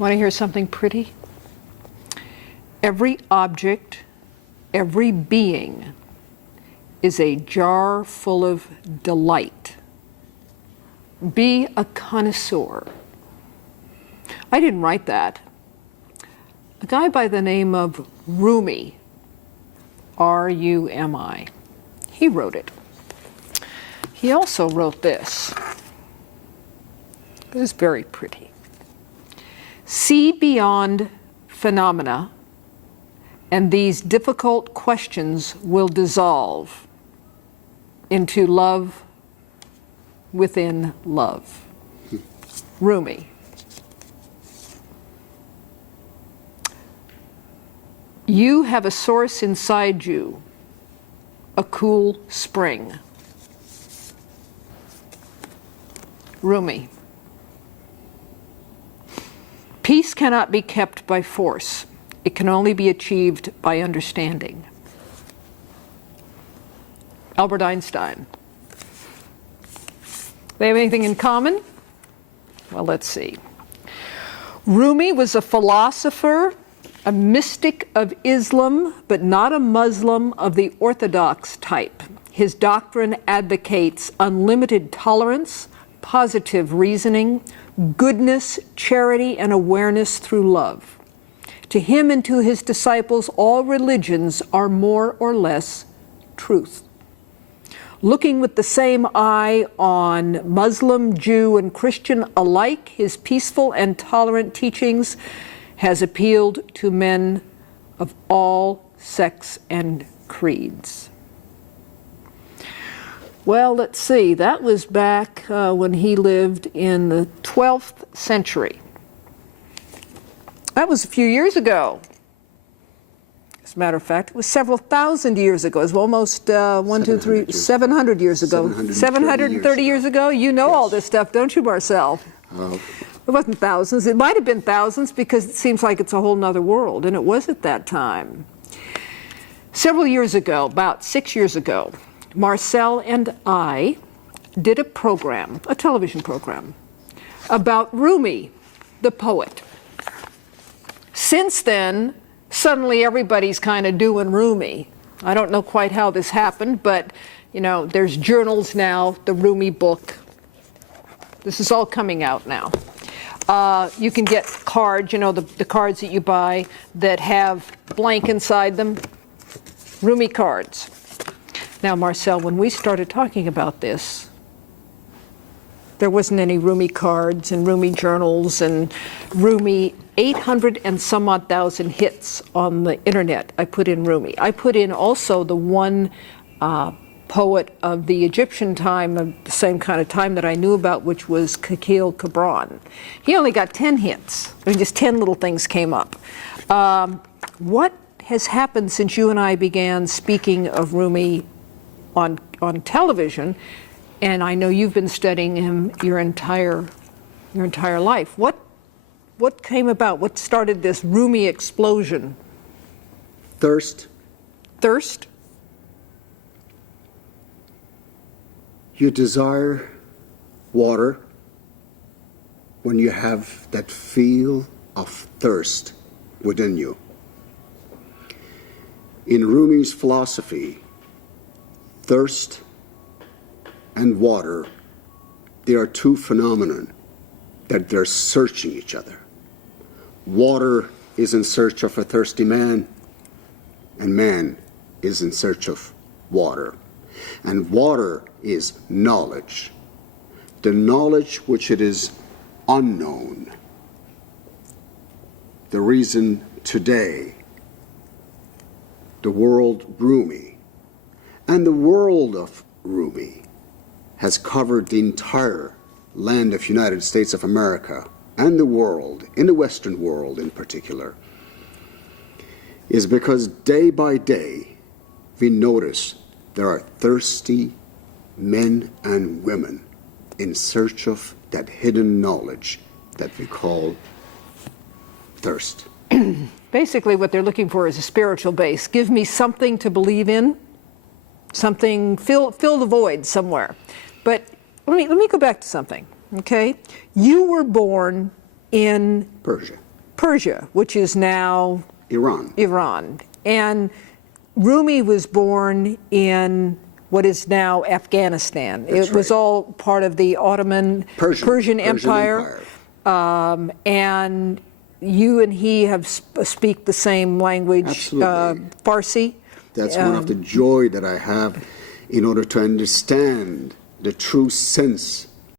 Want to hear something pretty? Every object, every being is a jar full of delight. Be a connoisseur. I didn't write that. A guy by the name of Rumi, R-U-M-I, he wrote it. He also wrote this. It is very pretty. See beyond phenomena, and these difficult questions will dissolve into love within love. Rumi. You have a source inside you, a cool spring. Rumi. Peace cannot be kept by force. It can only be achieved by understanding. Albert Einstein. They have anything in common? Well, let's see. Rumi was a philosopher, a mystic of Islam, but not a Muslim of the orthodox type. His doctrine advocates unlimited tolerance, positive reasoning, goodness, charity, and awareness through love. To him and to his disciples, all religions are more or less truth. Looking with the same eye on Muslim, Jew, and Christian alike, his peaceful and tolerant teachings has appealed to men of all sects and creeds. Well, let's see, that was back when he lived in the 12th century. That was a few years ago. As a matter of fact, it was several thousand years ago. It was almost 700 years ago. 730 years ago? You know all this stuff, don't you, Marcel? It wasn't thousands. It might have been thousands because it seems like it's a whole nother world, and it was at that time. Several years ago, about 6 years ago, Marcel and I did a program, a television program, about Rumi, the poet. Since then, suddenly everybody's kind of doing Rumi. I don't know quite how this happened, but you know, there's journals now, the Rumi book. This is all coming out now. You can get cards, you know, the cards that you buy that have blank inside them, Rumi cards. Now, Marcel, when we started talking about this, there wasn't any Rumi cards and Rumi journals and Rumi 800 and some odd thousand hits on the internet. I put in Rumi. I put in also the one poet of the Egyptian time, of the same kind of time that I knew about, which was Khalil Gibran. He only got 10 hits. I mean, just 10 little things came up. What has happened since you and I began speaking of Rumi on television? And I know you've been studying him your entire life. What came about? What started this Rumi explosion? Thirst. Thirst? You desire water when you have that feel of thirst within you. In Rumi's philosophy, thirst and water, they are two phenomena that they're searching each other. Water is in search of a thirsty man, and man is in search of water. And water is knowledge. The knowledge which it is unknown. The reason today the world Rumi and the world of Rumi has covered the entire land of United States of America and the world, in the Western world in particular, is because day by day we notice there are thirsty men and women in search of that hidden knowledge that we call thirst. Basically what they're looking for is a spiritual base. Give me something to believe in, something, fill the void somewhere. But let me go back to something, okay? You were born in Persia. Persia, which is now Iran. And Rumi was born in what is now Afghanistan. That's it was right. all part of the Ottoman Persian Empire. And you and he have speak the same language, Absolutely. Farsi. That's one of the joy that I have in order to understand the true sense